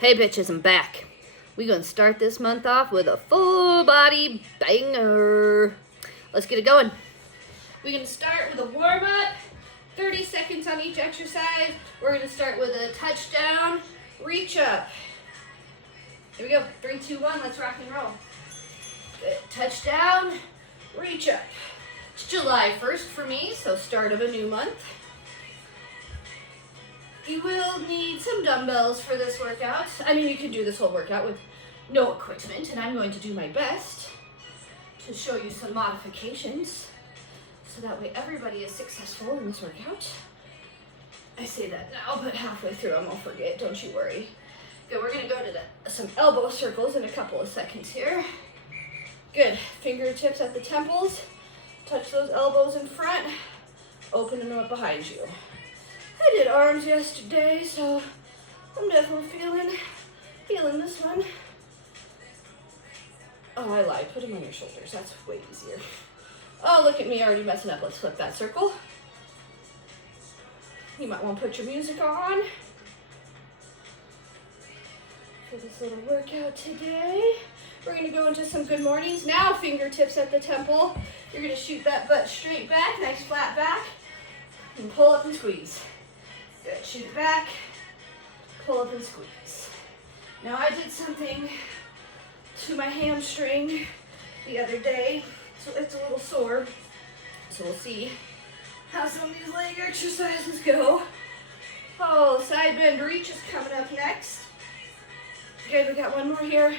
Hey bitches, I'm back. We're gonna start this month off with a full body banger. Let's get it going. We're gonna start with a warm up, 30 seconds on each exercise. We're gonna start with a touchdown, reach up. Here we go, 3, 2, 1, let's rock and roll. Good. Touchdown, reach up. It's July 1st for me, so start of a new month. You will need some dumbbells for this workout. I mean, you can do this whole workout with no equipment, and I'm going to do my best to show you some modifications so that way everybody is successful in this workout. I say that now, but halfway through I won't forget, don't you worry. Good, we're gonna go to some elbow circles in a couple of seconds here. Good, fingertips at the temples, touch those elbows in front, open them up behind you. I did arms yesterday, so I'm definitely feeling this one. Oh, I lied. Put them on your shoulders. That's way easier. Oh, look at me already messing up. Let's flip that circle. You might want to put your music on for this little workout today. We're going to go into some good mornings. Now, fingertips at the temple. You're going to shoot that butt straight back, nice flat back, and pull up and squeeze. Good, shoot it back, pull up and squeeze. Now I did something to my hamstring the other day, so it's a little sore. So we'll see how some of these leg exercises go. Oh, side bend reach is coming up next. Good, we got one more here.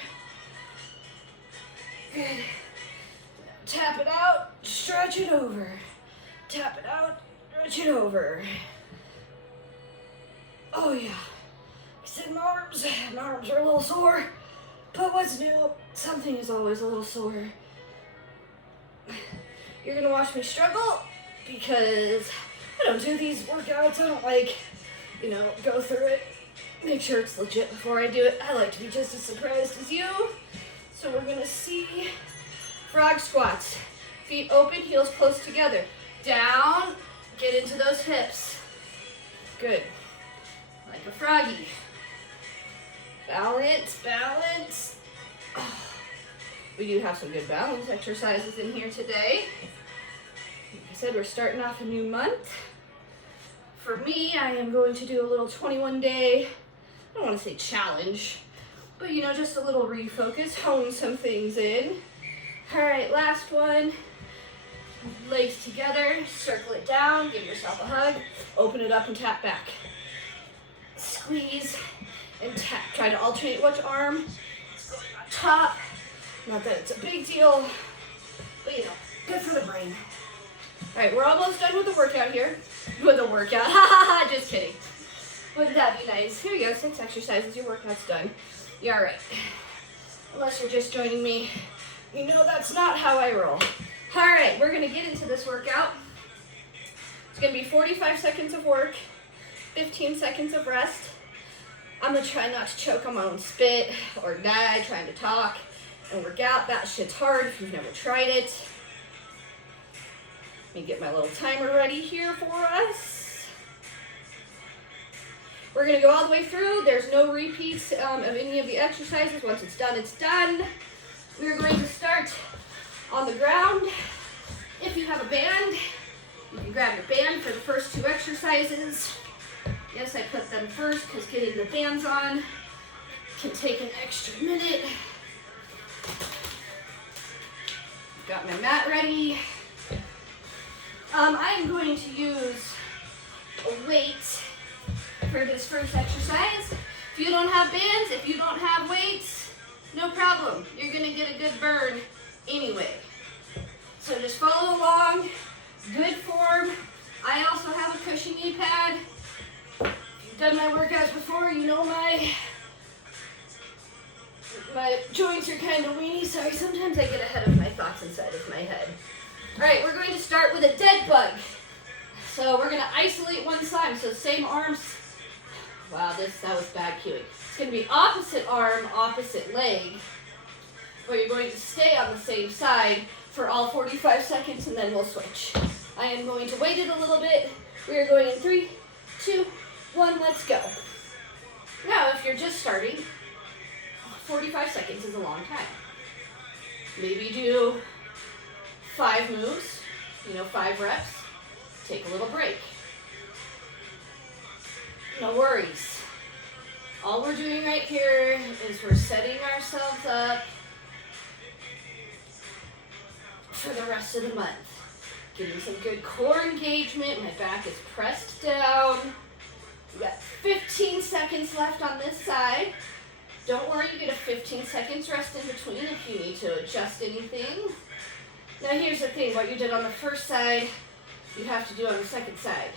Good. Now tap it out, stretch it over. Tap it out, stretch it over. Oh yeah, I said my arms are a little sore, but what's new? Something is always a little sore. You're gonna watch me struggle because I don't do these workouts. I don't go through it, make sure it's legit before I do it. I like to be just as surprised as you. So we're gonna see frog squats. Feet open, heels close together. Down, get into those hips. Good. Like a froggy. Balance, balance. Oh. We do have some good balance exercises in here today. Like I said, we're starting off a new month. For me, I am going to do a little 21-day, I don't want to say challenge, but just a little refocus, hone some things in. All right, last one. Legs together, circle it down, give yourself a hug, open it up and tap back. Squeeze and tap. Try to alternate which arm is going on top. Not that it's a big deal, but good for the brain. All right, we're almost done with the workout here. With the workout, just kidding. Wouldn't that be nice? Here you go, 6 exercises, your workout's done. You're all right. Unless you're just joining me, that's not how I roll. All right, we're gonna get into this workout. It's gonna be 45 seconds of work, 15 seconds of rest. I'm gonna try not to choke on my own spit or die trying to talk and work out. That shit's hard if you've never tried it. Let me get my little timer ready here for us. We're gonna go all the way through. There's no repeats of any of the exercises. Once it's done, it's done. We're going to start on the ground. If you have a band, you can grab your band for the first 2 exercises. Yes, I put them first because getting the bands on can take an extra minute. Got my mat ready. I am going to use a weight for this first exercise. If you don't have bands, if you don't have weights, no problem. You're gonna get a good burn anyway. So just follow along, good form. I also have a cushion knee pad. If you've done my workouts before, my joints are kind of weenie. Sorry, sometimes I get ahead of my thoughts inside of my head. All right, we're going to start with a dead bug. So we're gonna isolate one side, so same arms. Wow, that was bad cueing. It's gonna be opposite arm, opposite leg, but you're going to stay on the same side for all 45 seconds and then we'll switch. I am going to wait it a little bit. We are going in 3, 2, 1, let's go. Now, if you're just starting, 45 seconds is a long time. Maybe do 5 moves, 5 reps, take a little break. No worries. All we're doing right here is we're setting ourselves up for the rest of the month. Getting some good core engagement. My back is pressed down. We got 15 seconds left on this side. Don't worry, you get a 15 seconds rest in between if you need to adjust anything. Now here's the thing, what you did on the first side, you have to do on the second side.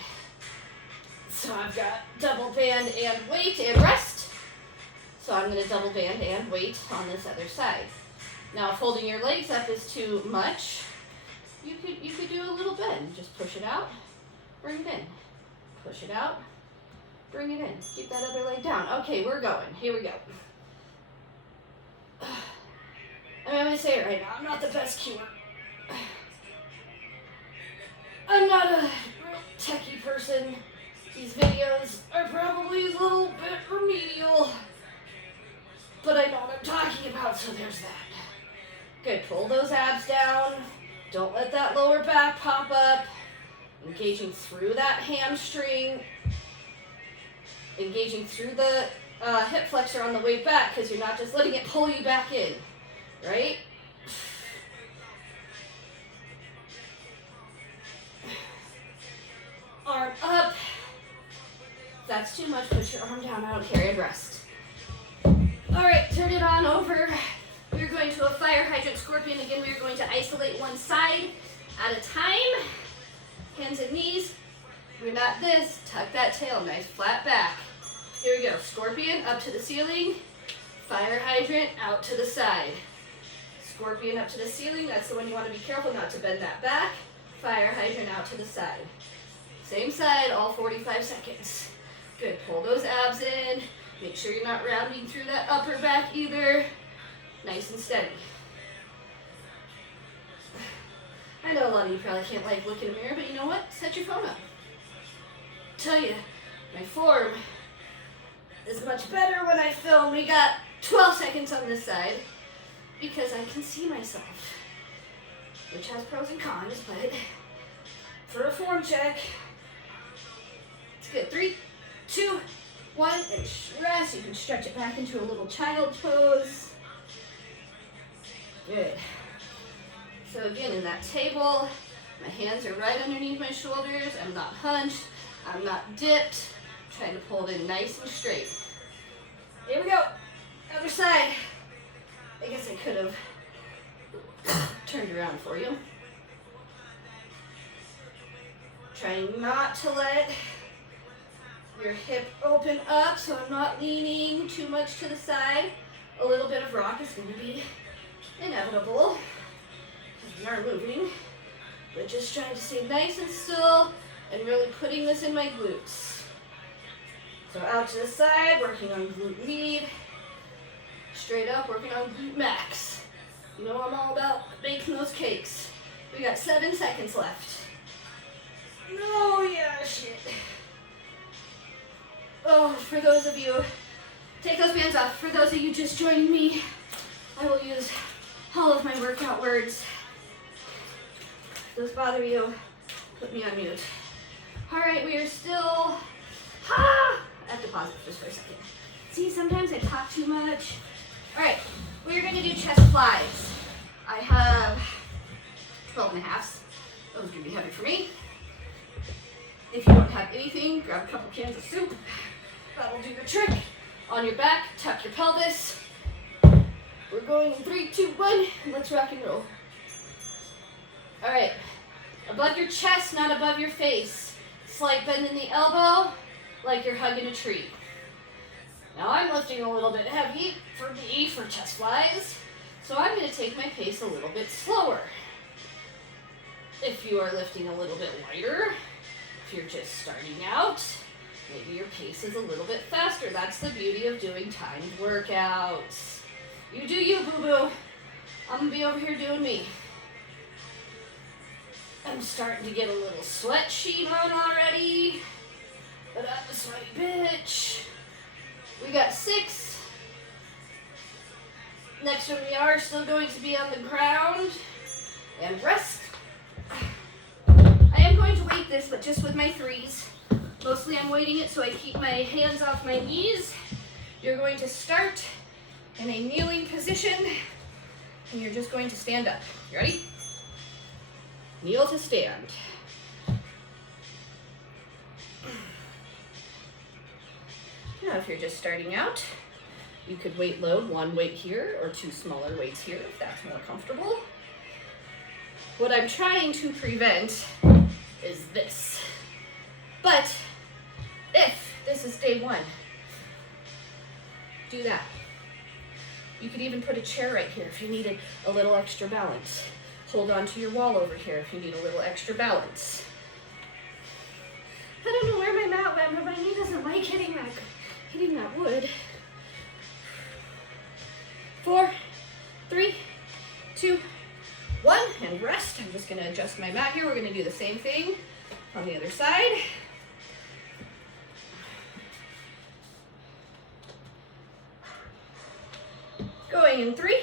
So I've got double band and weight and rest. So I'm gonna double band and weight on this other side. Now if holding your legs up is too much, you could do a little bend. Just push it out, bring it in. Push it out, bring it in. Keep that other leg down. Okay, we're going. Here we go. I'm going to say it right now. I'm not the best cuer. I'm not a real techie person. These videos are probably a little bit remedial. But I know what I'm talking about, so there's that. Good. Pull those abs down. Don't let that lower back pop up. Engaging through that hamstring. Engaging through the hip flexor on the way back, because you're not just letting it pull you back in, right? Arm up. If that's too much, put your arm down. I don't care, and rest. All right, turn it on over. We're going to a fire hydrant scorpion. Again, we're going to isolate one side at a time. Hands and knees. We're not this. Tuck that tail, nice flat back. Here we go, scorpion up to the ceiling, fire hydrant out to the side. Scorpion up to the ceiling, that's the one you want to be careful not to bend that back. Fire hydrant out to the side. Same side, all 45 seconds. Good, pull those abs in. Make sure you're not rounding through that upper back either. Nice and steady. I know a lot of you probably can't look in a mirror, but you know what? Set your phone up. Tell you, my form is much better when I film. We got 12 seconds on this side because I can see myself, which has pros and cons, but for a form check, it's good. 3, 2, 1, and rest. You can stretch it back into a little child pose. Good. So again, in that table, my hands are right underneath my shoulders. I'm not hunched. I'm not dipped. Trying to pull it in nice and straight. Here we go. Other side. I guess I could have turned around for you. Trying not to let your hip open up, so I'm not leaning too much to the side. A little bit of rock is going to be inevitable because we are moving. But just trying to stay nice and still and really putting this in my glutes. So out to the side, working on glute med. Straight up, working on glute max. You know I'm all about baking those cakes. We got 7 seconds left. No, yeah, shit. Oh, for those of you, take those bands off. For those of you just joining me, I will use all of my workout words. If those bother you, put me on mute. All right, we are still, I have to pause it just for a second. See, sometimes I talk too much. All right, we're gonna do chest flies. I have 12 and a halves. Those are gonna be heavy for me. If you don't have anything, grab a couple cans of soup. That'll do the trick. On your back, tuck your pelvis. We're going in 3, 2, 1, and let's rock and roll. All right, above your chest, not above your face. Slight bend in the elbow, like you're hugging a tree. Now I'm lifting a little bit heavy for me, for chest flies, so I'm going to take my pace a little bit slower. If you are lifting a little bit lighter, if you're just starting out, maybe your pace is a little bit faster. That's the beauty of doing timed workouts. You do you, boo-boo. I'm going to be over here doing me. I'm starting to get a little sweat sheet on already, but I'm a sweaty bitch. We got 6. Next one we are still going to be on the ground. And rest. I am going to weight this, but just with my 3s. Mostly I'm weighting it so I keep my hands off my knees. You're going to start in a kneeling position, and you're just going to stand up. You ready? Kneel to stand. Now, if you're just starting out, you could weight load 1 weight here or 2 smaller weights here if that's more comfortable. What I'm trying to prevent is this. But if this is day 1, do that. You could even put a chair right here if you needed a little extra balance. Hold on to your wall over here if you need a little extra balance. I don't know where my mat went, but my knee doesn't like hitting that wood. 4, 3, 2, 1, and rest. I'm just gonna adjust my mat here. We're gonna do the same thing on the other side. Going in 3.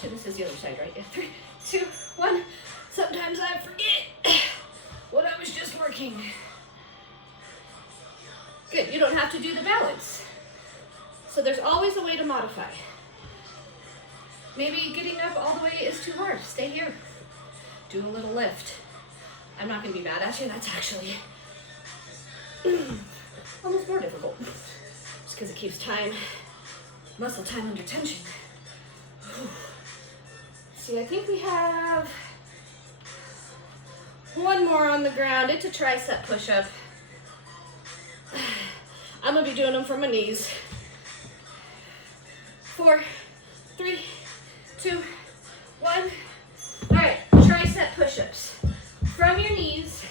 So this is the other side, right? Yeah, 3, 2, 1. Sometimes I forget what I was just working. Good, you don't have to do the balance. So there's always a way to modify. Maybe getting up all the way is too hard. Stay here. Do a little lift. I'm not gonna be mad at you. That's actually almost more difficult. Just because it keeps muscle time under tension. See, I think we have 1 more on the ground. It's a tricep push-up. I'm gonna be doing them from my knees. 4, 3, 2, 1. All right, tricep push-ups. From your knees,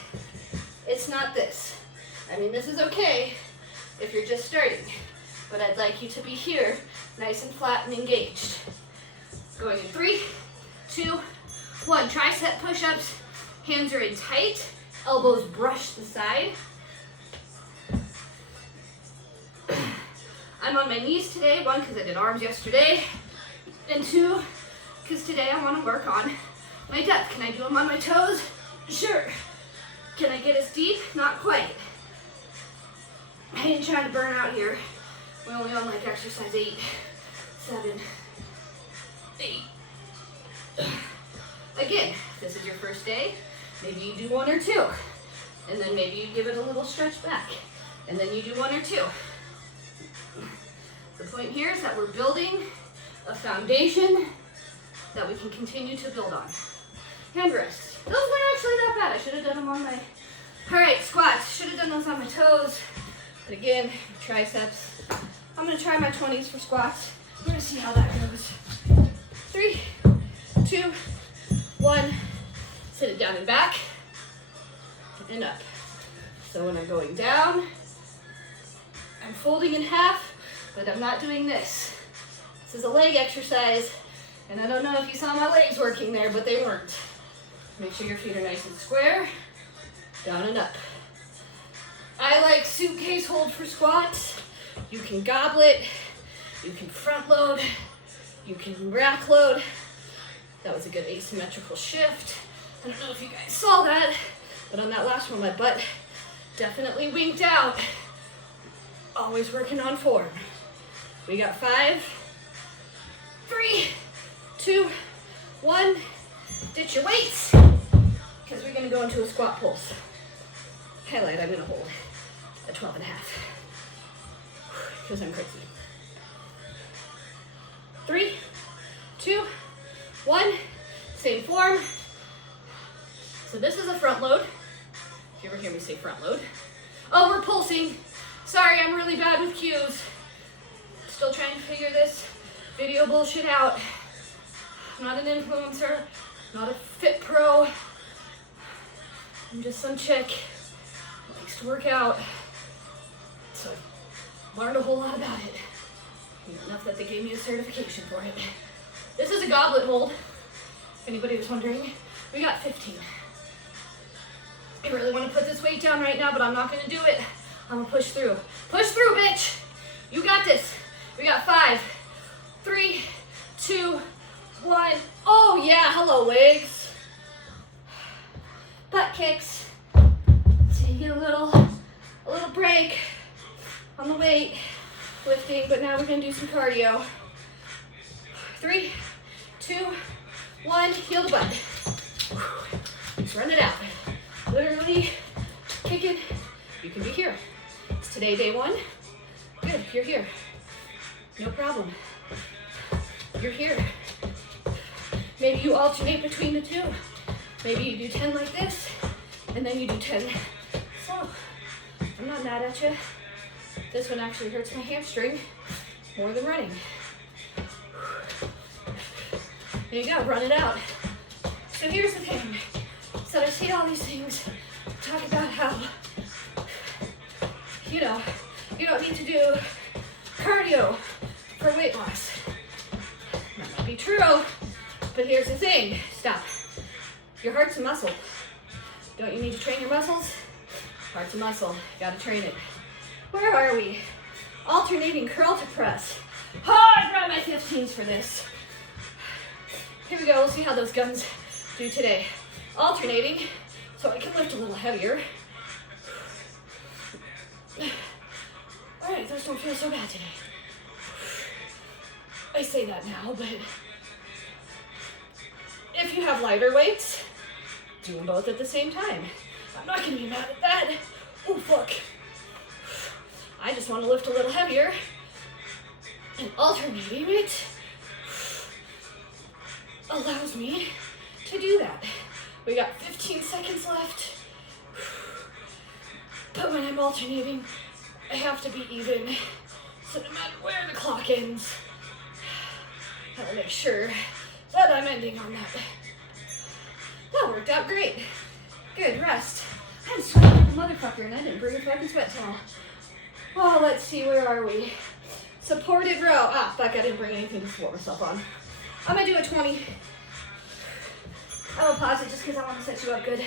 it's not this. I mean, this is okay if you're just starting, but I'd like you to be here, nice and flat and engaged. Going in 3, 2, 1. Tricep push-ups. Hands are in tight. Elbows brush the side. I'm on my knees today, 1, because I did arms yesterday, and 2, because today I want to work on my depth. Can I do them on my toes? Sure. Can I get as deep? Not quite. I ain't trying to burn out here. We're only on like exercise 8, 7, 8. Again, if this is your first day, maybe you do 1 or 2, and then maybe you give it a little stretch back, and then you do 1 or 2. The point here is that we're building a foundation that we can continue to build on. Hand rests. Those weren't actually that bad. I should have done them on my... All right, squats. Should have done those on my toes. But again, triceps. I'm going to try my 20s for squats. We're going to see how that goes. 3, 2, 1. Sit it down and back. And up. So when I'm going down, I'm folding in half. But I'm not doing this. This is a leg exercise, and I don't know if you saw my legs working there, but they weren't. Make sure your feet are nice and square, down and up. I like suitcase hold for squats. You can goblet, you can front load, you can rack load. That was a good asymmetrical shift. I don't know if you guys saw that, but on that last one, my butt definitely winked out. Always working on form. We got 5, 3, 2, 1. Ditch your weights, because we're going to go into a squat pulse. Highlight, I'm going to hold at 12 and a half, because I'm crazy. 3, 2, 1. Same form. So this is a front load. If you ever hear me say front load. Oh, we're pulsing. Sorry, I'm really bad with cues. Still trying to figure this video bullshit out. I'm not an influencer, not a fit pro. I'm just some chick who likes to work out. So I've learned a whole lot about it. Enough that they gave me a certification for it. This is a goblet hold, if anybody was wondering. We got 15. I really want to put this weight down right now, but I'm not going to do it. I'm going to push through. Push through, bitch! You got this. We got 5, 3, 2, 1. Oh yeah, hello legs. Butt kicks. So you get a little break on the weight lifting, but now we're gonna do some cardio. 3, 2, 1, heel the butt. Just run it out. Literally kick it. You can be here. It's today, day 1. Good, you're here. No problem. You're here. Maybe you alternate between the two. Maybe you do 10 like this, and then you do 10 slow. I'm not mad at you. This one actually hurts my hamstring more than running. There you go, run it out. So here's the thing. So I see all these things talk about how, you don't need to do cardio for weight loss. That might be true, but here's the thing. Stop. Your heart's a muscle. Don't you need to train your muscles? Heart's a muscle. Gotta train it. Where are we? Alternating curl to press. Oh, I brought my 15s for this. Here we go. We'll see how those guns do today. Alternating, so I can lift a little heavier. All right, those don't feel so bad today. I say that now, but if you have lighter weights, do them both at the same time. I'm not gonna be mad at that. Oh, fuck. I just want to lift a little heavier, and alternating it allows me to do that. We got 15 seconds left, but when I'm alternating, I have to be even. So no matter where the clock ends, I gotta make sure that I'm ending on that. That worked out great. Good, rest. I'm sweating like a motherfucker and I didn't bring a fucking sweat towel. Oh, let's see, where are we? Supported row. Ah, fuck, I didn't bring anything to support myself on. I'm gonna do a 20. I will pause it just because I want to set you up good.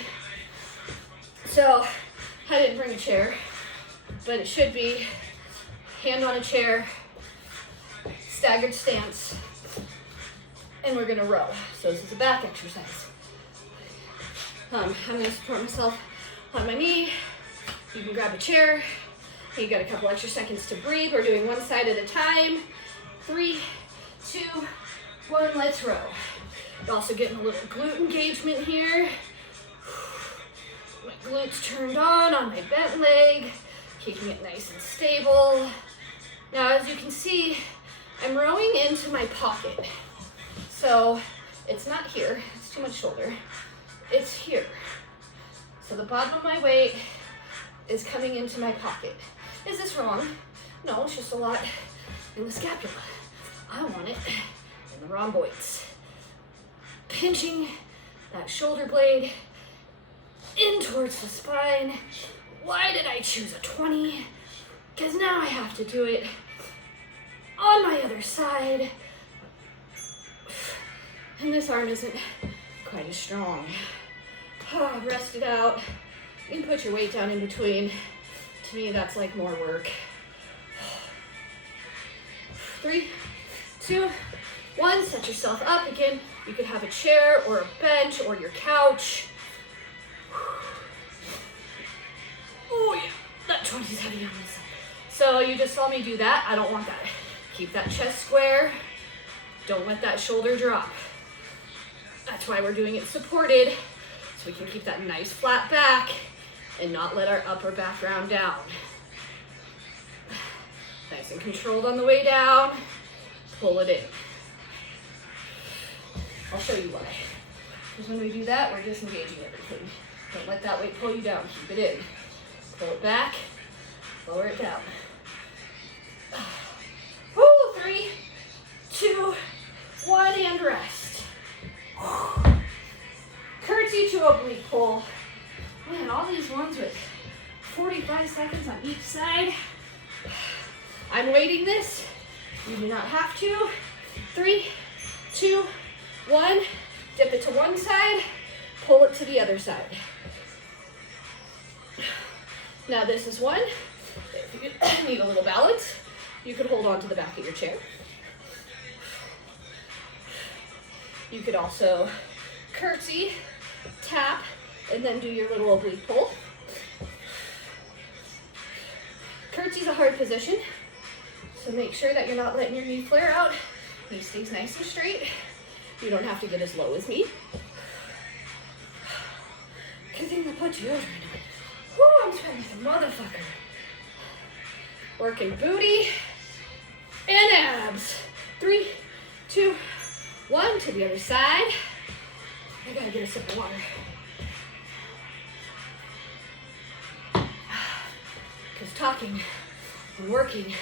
So, I didn't bring a chair, but it should be hand on a chair, staggered stance, and we're gonna row. So this is a back exercise. I'm gonna support myself on my knee. You can grab a chair. You got a couple extra seconds to breathe. We're doing one side at a time. 3, 2, 1, let's row. We're also getting a little glute engagement here. My glutes turned on my bent leg, keeping it nice and stable. Now, as you can see, I'm rowing into my pocket. So it's not here, it's too much shoulder. It's here. So the bottom of my weight is coming into my pocket. Is this wrong? No, it's just a lot in the scapula. I want it in the rhomboids. Pinching that shoulder blade in towards the spine. Why did I choose a 20? Because now I have to do it on my other side. And this arm isn't quite as strong. Rest it out. You can put your weight down in between. To me, that's like more work. 3, 2, 1, set yourself up. Again, you could have a chair or a bench or your couch. Oh yeah, that 20's heavy on this side. So you just saw me do that. I don't want that. Keep that chest square. Don't let that shoulder drop. That's why we're doing it supported, so we can keep that nice flat back and not let our upper back round down. Nice and controlled on the way down. Pull it in. I'll show you why. Because when we do that, we're disengaging everything. Don't let that weight pull you down. Keep it in. Pull it back. Lower it down. Woo! 3, 2, 1, and rest. Curtsy to oblique pull. Man, all these ones with 45 seconds on each side. I'm weighting this. You do not have to. 3, 2, 1. Dip it to one side. Pull it to the other side. Now this is one. If you need a little balance, You could hold on to the back of your chair. You could also curtsy, tap, and then do your little oblique pull. Curtsy's a hard position, so make sure that you're not letting your knee flare out. Knee stays nice and straight. You don't have to get as low as me. Good thing to put you over. Woo, I'm sweating like a motherfucker. Working booty and abs. 3, 2, 1, to the other side. I gotta get a sip of water. Because talking and working,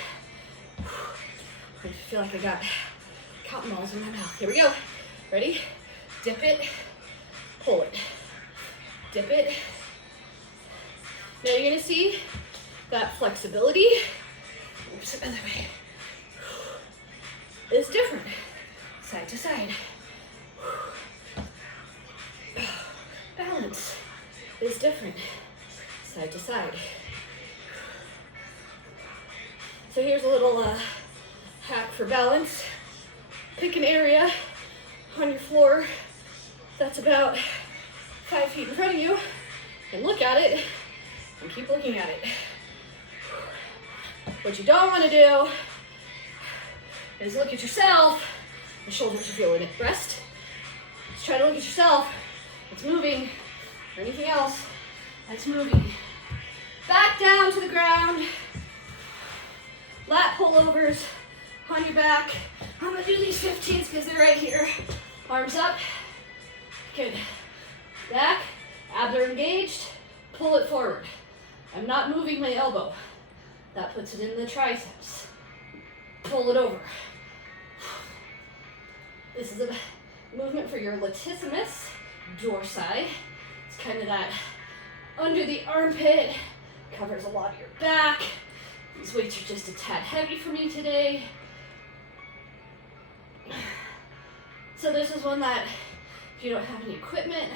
I feel like I got cotton balls in my mouth. Here we go. Ready? Dip it, pull it. Dip it. Now you're gonna see that flexibility, oops, another way, is different, side to side. Balance is different, side to side. So here's a little hack for balance. Pick an area on your floor that's about 5 feet in front of you and look at it and keep looking at it. What you don't want to do is look at yourself. The shoulders are feeling it. Breast. Just try to look at yourself. It's moving. Or anything else that's moving. Back down to the ground. Lat pullovers on your back. I'm going to do these 15s because they're right here. Arms up. Good. Back. Abs are engaged. Pull it forward. I'm not moving my elbow. That puts it in the triceps. Pull it over. This is a movement for your latissimus dorsi. It's kind of that under the armpit. Covers a lot of your back. These weights are just a tad heavy for me today. So this is one that if you don't have any equipment,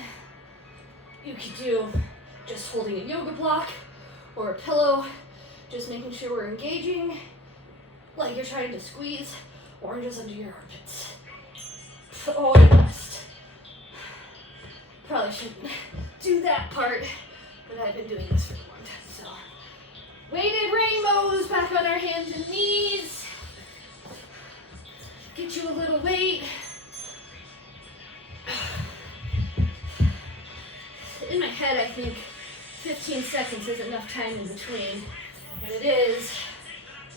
you could do just holding a yoga block or a pillow, just making sure we're engaging like you're trying to squeeze oranges under your armpits. Oh, the best. Probably shouldn't do that part, but I've been doing this for a long time, so. Weighted rainbows, back on our hands and knees. Get you a little weight. In my head, I think 15 seconds is enough time in between, and it is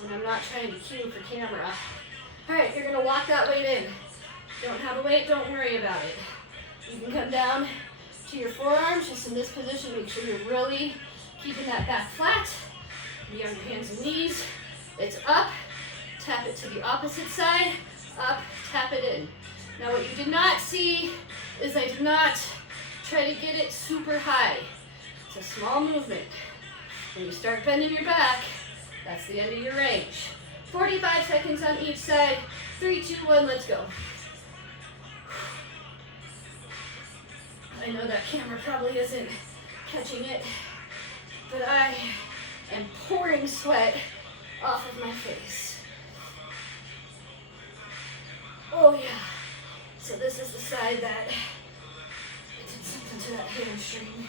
when I'm not trying to cue for camera. All right, you're gonna lock that weight in. Don't have a weight, don't worry about it. You can come down to your forearms, just in this position. Make sure you're really keeping that back flat. Be on your hands and knees. It's up, tap it to the opposite side, up, tap it in. Now what you did not see is I did not try to get it super high. It's a small movement. When you start bending your back, that's the end of your range. 45 seconds on each side. 3, 2, 1, let's go. I know that camera probably isn't catching it, but I am pouring sweat off of my face. Oh yeah. So this is the side that I did something to that hamstring.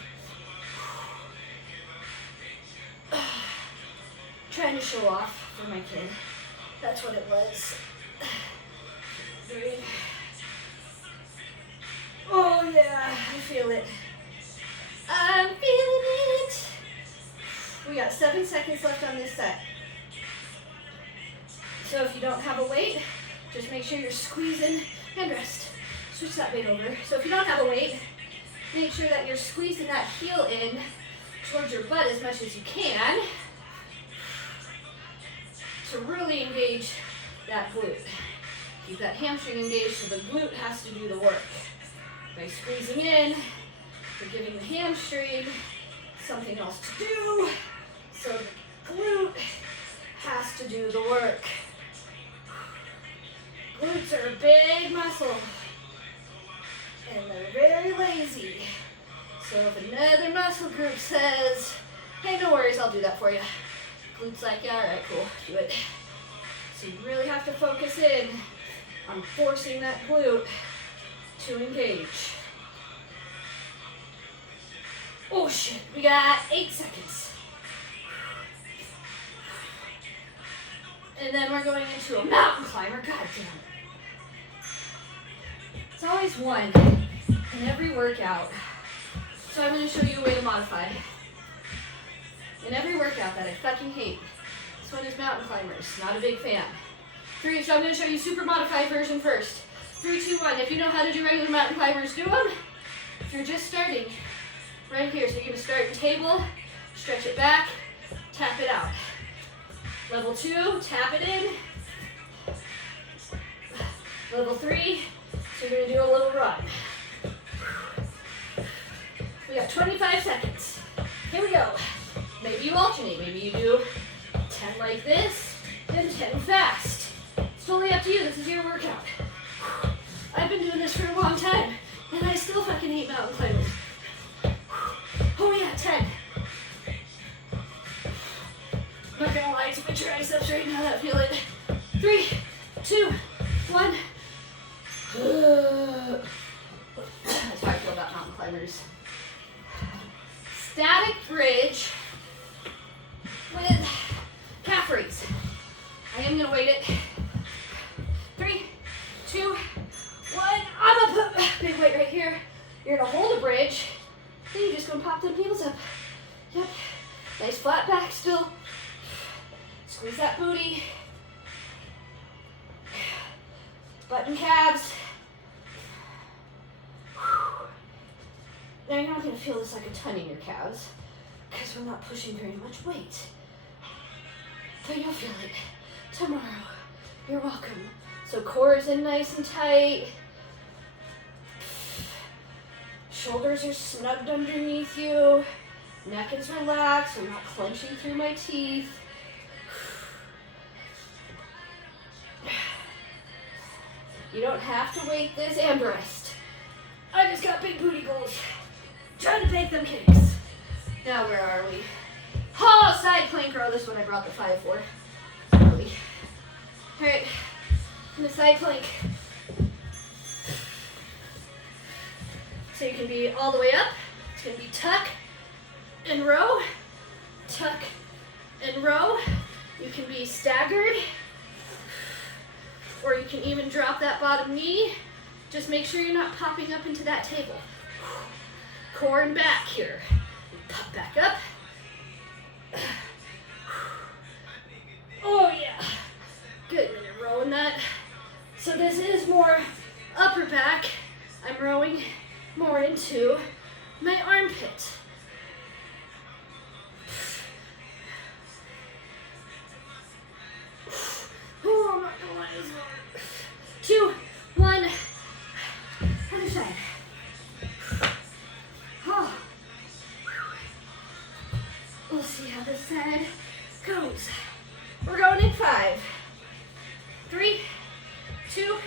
Trying to show off for my kid. That's what it was. 3. Oh yeah, I feel it. I'm feeling it. We got 7 seconds left on this set. So if you don't have a weight, just make sure you're squeezing and rest. Switch that weight over. So if you don't have a weight, make sure that you're squeezing that heel in towards your butt as much as you can to really engage that glute. Keep that hamstring engaged so the glute has to do the work. By squeezing in, you're giving the hamstring something else to do, so the glute has to do the work. Glutes are a big muscle, and they're very lazy. So if another muscle group says, hey, no worries, I'll do that for you. Glutes like, yeah, all right, cool, do it. So you really have to focus in on forcing that glute to engage. Oh shit, we got 8 seconds. And then we're going into a mountain climber. God damn it. It's always one in every workout. So I'm going to show you a way to modify. In every workout that I fucking hate. This one is mountain climbers. Not a big fan. So I'm going to show you super modified version first. 3, 2, 1. If you know how to do regular mountain climbers, do them. If you're just starting, right here. So you're going to start in table, stretch it back, tap it out. Level 2, tap it in. Level 3, so you're going to do a little run. We got 25 seconds. Here we go. Maybe you alternate. Maybe you do 10 like this, then 10 fast. It's totally up to you. This is your workout. I've been doing this for a long time, and I still fucking hate mountain climbing. Oh yeah, 10. I'm not gonna lie to my triceps right now. I feel it. 3, 2, 1. That's how I feel about mountain climbers. Static bridge with calf raise. I am gonna weight it. 3, 2, 1. I'm gonna put big weight right here. You're gonna hold a bridge. Then you're just gonna pop them heels up. Yep. Nice flat back still. Squeeze that booty. Button calves. Now you're not going to feel this like a ton in your calves because we're not pushing very much weight. But you'll feel it tomorrow. You're welcome. So core is in nice and tight. Shoulders are snugged underneath you. Neck is relaxed. I'm not clenching through my teeth. You don't have to weight this and rest. I just got big booty goals. Trying to bake them cakes. Now where are we? Oh, side plank row. This is what I brought the 5 for. Really. All right, in the side plank. So you can be all the way up. It's gonna be tuck and row, tuck and row. You can be staggered, or you can even drop that bottom knee. Just make sure you're not popping up into that table. Core and back here. Pop back up. Oh yeah. Good, and you're rowing that. So this is more upper back. I'm rowing more into my armpit. Oh, I'm not gonna lie, this is hard. 2, 1. Other side. Oh. We'll see how this side goes. We're going in 5, 3, 2,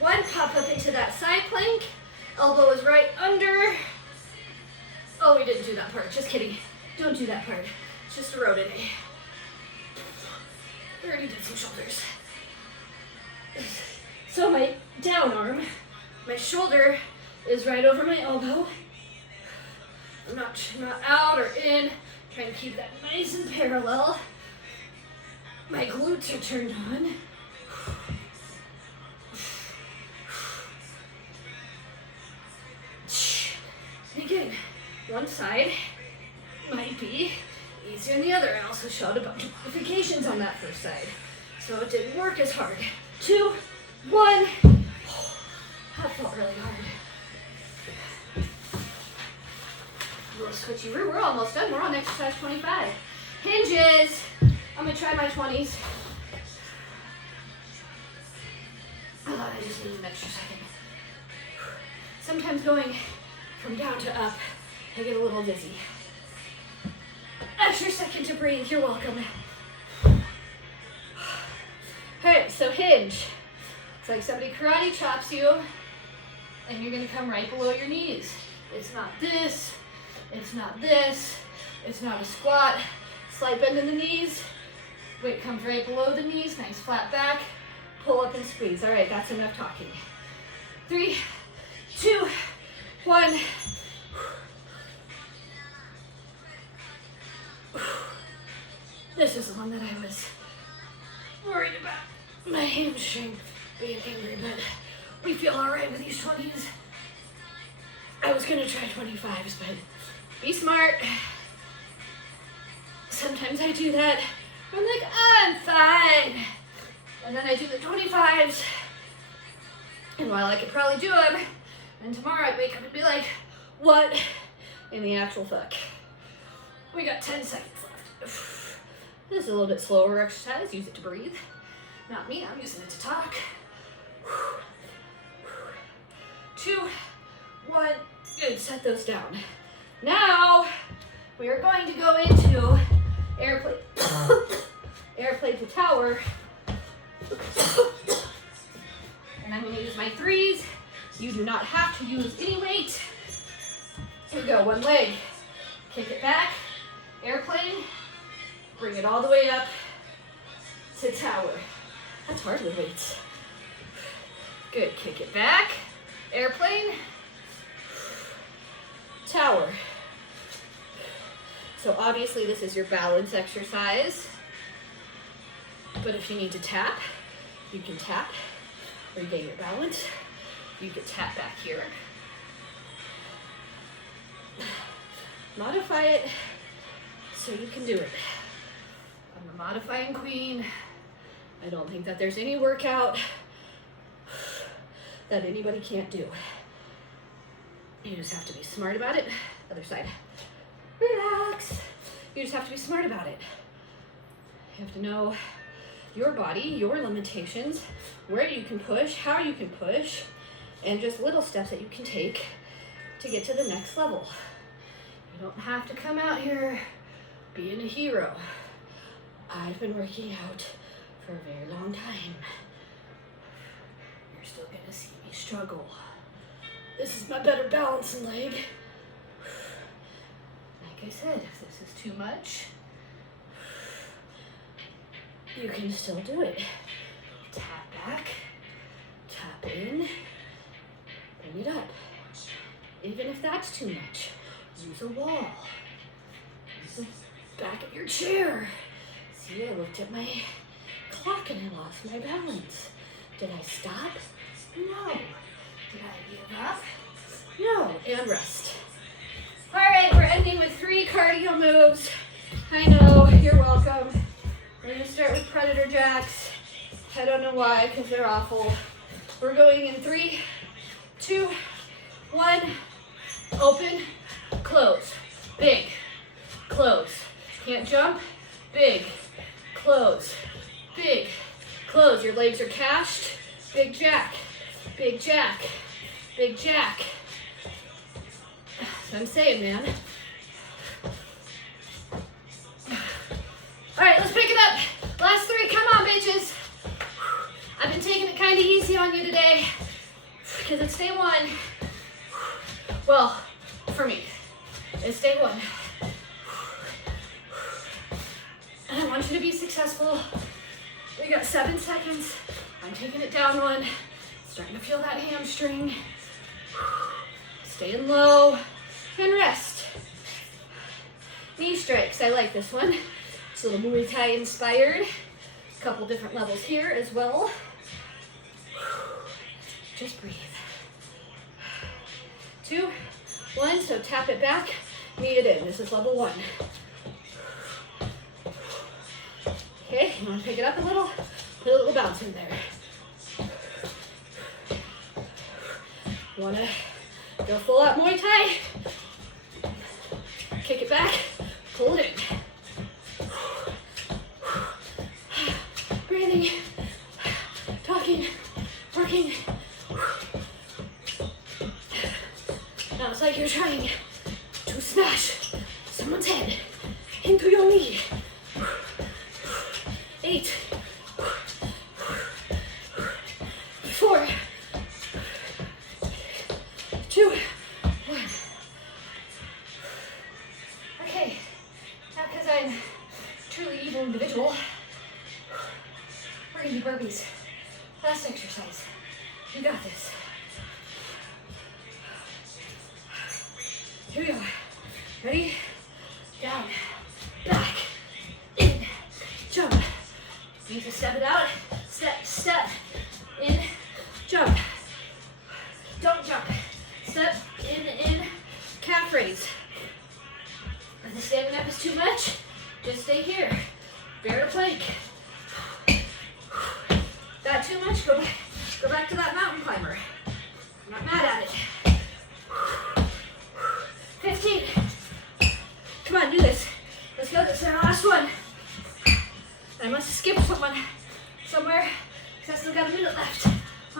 1. Pop up into that side plank. Elbow is right under. Oh, we didn't do that part. Just kidding. Don't do that part. It's just a row today. We already did some shoulders. So my down arm, my shoulder is right over my elbow. I'm not out or in. Trying to keep that nice and parallel. My glutes are turned on. And again, one side might be easier than the other. I also showed a bunch of modifications on that first side, so it didn't work as hard. 2, 1. That felt really hard. Little switcheroo. We're almost done. We're on exercise 25. Hinges. I'm gonna try my 20s. I thought I just needed an extra second. Sometimes going from down to up, I get a little dizzy. Extra second to breathe. You're welcome. Alright, so hinge. It's like somebody karate chops you, and you're gonna come right below your knees. It's not this. It's not this. It's not a squat. Slight bend in the knees. Weight comes right below the knees, nice flat back. Pull up and squeeze. All right, that's enough talking. 3, 2, 1. This is the one that I was worried about. My hamstring being angry, but we feel all right with these 20s. I was gonna try 25s, but be smart. Sometimes I do that. I'm like, I'm fine. And then I do the 25s. And while I could probably do them, and tomorrow I'd wake up and be like, what in the actual fuck? We got 10 seconds left. This is a little bit slower exercise. Use it to breathe. Not me, I'm using it to talk. 2, 1, good, set those down. Now, we are going to go into airplane, airplane to tower. And I'm gonna use my 3s. You do not have to use any weight. Here we go, one leg. Kick it back, airplane. Bring it all the way up to tower. That's hardly weights. Good, kick it back, airplane, tower. So obviously this is your balance exercise, but if you need to tap, you can tap, regain your balance. You can tap back here. Modify it so you can do it. I'm a modifying queen. I don't think that there's any workout that anybody can't do. You just have to be smart about it. Other side. Relax. You just have to be smart about it. You have to know your body, your limitations, where you can push, how you can push, and just little steps that you can take to get to the next level. You don't have to come out here being a hero. I've been working out for a very long time. You're still gonna see me struggle. This is my better balancing leg. Like I said, if this is too much, you can still do it. Tap back, tap in, bring it up. Even if that's too much, use a wall. Use the back of your chair. See, I looked at my clock and I lost my balance. Did I stop? No. Did I give up? No. And rest. All right, we're ending with 3 cardio moves. I know, you're welcome. We're gonna start with predator jacks. I don't know why, because they're awful. We're going in 3, 2, 1. Open, close, big, close. Can't jump, big, close, big, close. Your legs are cashed, big jack, big jack, big jack. That's what I'm saying, man. All right, let's pick it up. Last 3, come on, bitches. I've been taking it kind of easy on you today because it's day 1. Well, for me, it's day 1. And I want you to be successful. We got 7 seconds. I'm taking it down 1. Starting to feel that hamstring. Staying low and rest. Knee strikes, I like this one. It's a little Muay Thai inspired. A couple different levels here as well. Just breathe. 2, 1, so tap it back, knee it in. This is level 1. Okay, you want to pick it up a little? Put a little bounce in there. You want to go full out Muay Thai? Kick it back, pull it in. Breathing, talking, working. Now it's like you're trying to smash someone's head into your knee. 8, 4, 2, 1. Okay, now because I'm a truly evil individual, exercise. You got this. Here we go. Ready? Down, back, in, jump. Need to step it out. Step, step, in, jump. Don't jump. Step, in, calf raise. If the standing up is too much, just stay here. Bear to plank. That too much? Go back to that mountain climber. I'm not mad at it. 15. Come on, do this. Let's go. This is our last one. I must have skipped someone somewhere because I still got a minute left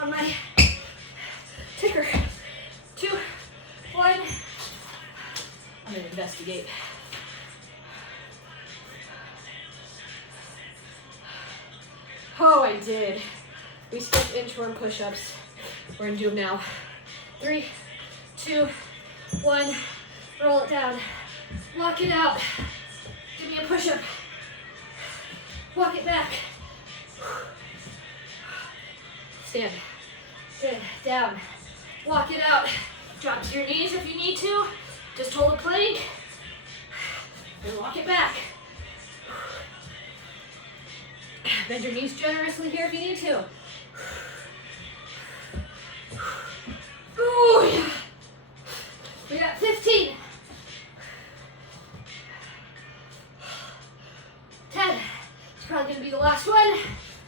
on my ticker. 2, 1. I'm gonna investigate. Oh, I did. We skipped inchworm push-ups. We're gonna do them now. 3, 2, 1. Roll it down. Lock it out. Give me a push-up. Walk it back. Stand. Good. Down. Walk it out. Drop to your knees if you need to. Just hold a plank. And walk it back. Bend your knees generously here if you need to. Ooh, yeah. We got 15. 10. It's probably gonna be the last one.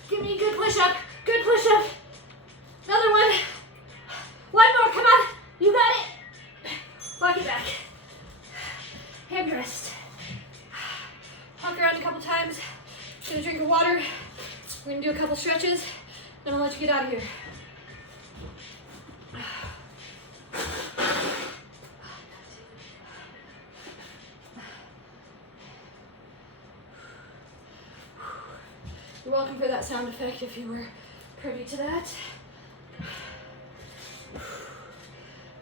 Give me a good push-up. Good push-up. Another one. One more, come on. You got it. Walk it back. Hand rest. Walk around a couple times. Just gonna drink of water. We're gonna do a couple stretches. Then I'll let you get out of here. You're welcome for that sound effect if you were privy to that.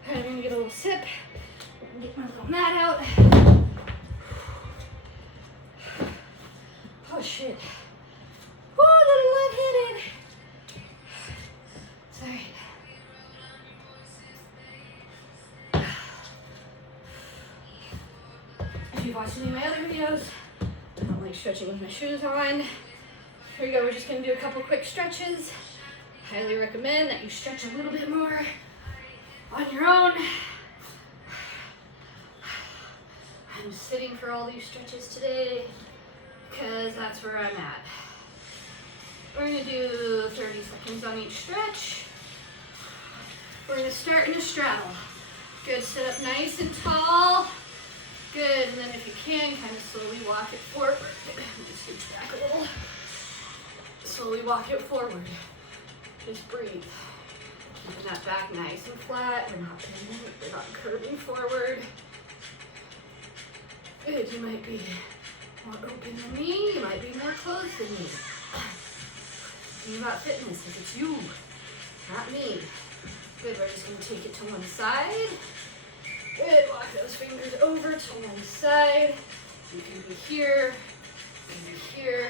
Alright, I'm gonna get a little sip. Get my little mat out. Oh shit. Woo, little lightheaded. Sorry. If you've watched any of my other videos, I don't like stretching with my shoes on. Here we go, we're just gonna do a couple quick stretches. Highly recommend that you stretch a little bit more on your own. I'm sitting for all these stretches today because that's where I'm at. We're gonna do 30 seconds on each stretch. We're gonna start in a straddle. Good, sit up nice and tall. Good, and then if you can, kind of slowly walk it forward. Let me scooch back a little. Slowly walk it forward. Just breathe. Keeping that back nice and flat. We're not bending, we're not curving forward. Good, you might be more open than me. You might be more closed than me. Think about fitness, because it's you, not me. Good, we're just gonna take it to one side. Good, walk those fingers over to one side. You can be here, you can be here.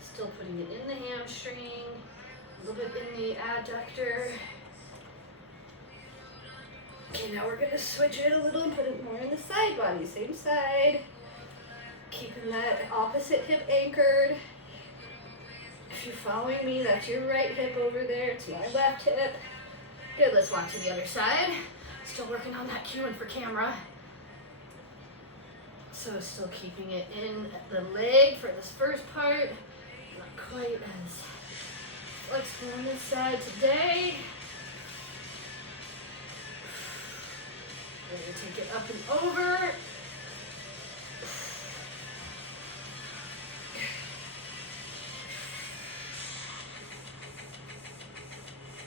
Still putting it in the hamstring, a little bit in the adductor. Okay, now we're gonna switch it a little and put it more in the side body, same side. Keeping that opposite hip anchored. If you're following me, that's your right hip over there, it's my left hip. Good, let's walk to the other side. Still working on that cueing for camera. So still keeping it in the leg for this first part. Not quite as flexible on this side today. We're gonna take it up and over.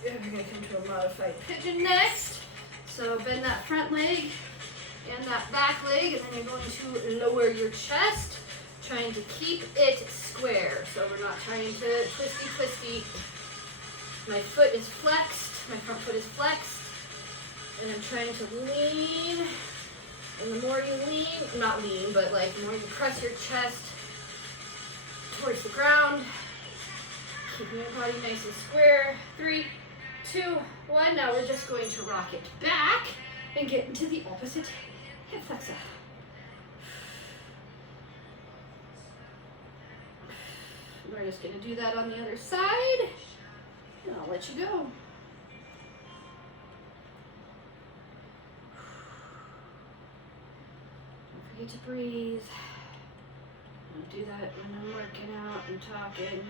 We're going to come to a modified pigeon next. So bend that front leg and that back leg, and then you're going to lower your chest, trying to keep it square. So we're not trying to twisty. My foot is flexed, my front foot is flexed, and I'm trying to lean. And the more you lean, not lean, but like the more you press your chest towards the ground, Keeping your body nice and square. 3, 2, 1. Now we're just going to rock it back and get into the opposite hip flexor. We're just going to do that on the other side, and I'll let you go. Don't forget to breathe. I'll do that when I'm working out and talking.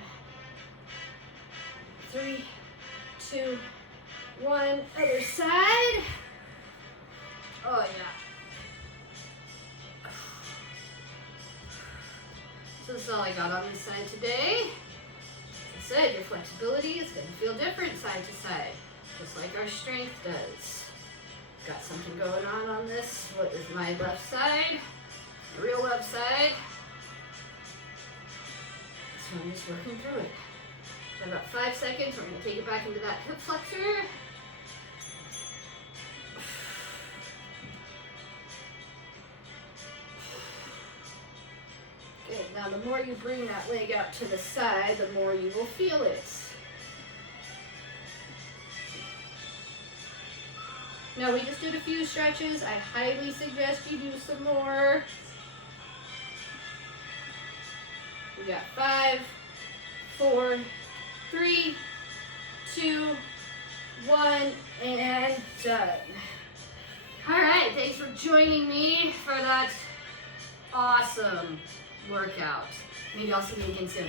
3, 2, 1. Other side. Oh, yeah. So this is all I got on this side today. As I said, your flexibility is going to feel different side to side, just like our strength does. Got something going on this. What is my left side? The real left side. So I'm just working through it. So about 5 seconds, we're going to take it back into that hip flexor. Okay, now the more you bring that leg out to the side, the more you will feel it. Now we just did a few stretches. I highly suggest you do some more. We got 5, 4, 3, 2, 1, and done. All right, thanks for joining me for that awesome workout. Maybe I'll see you again soon.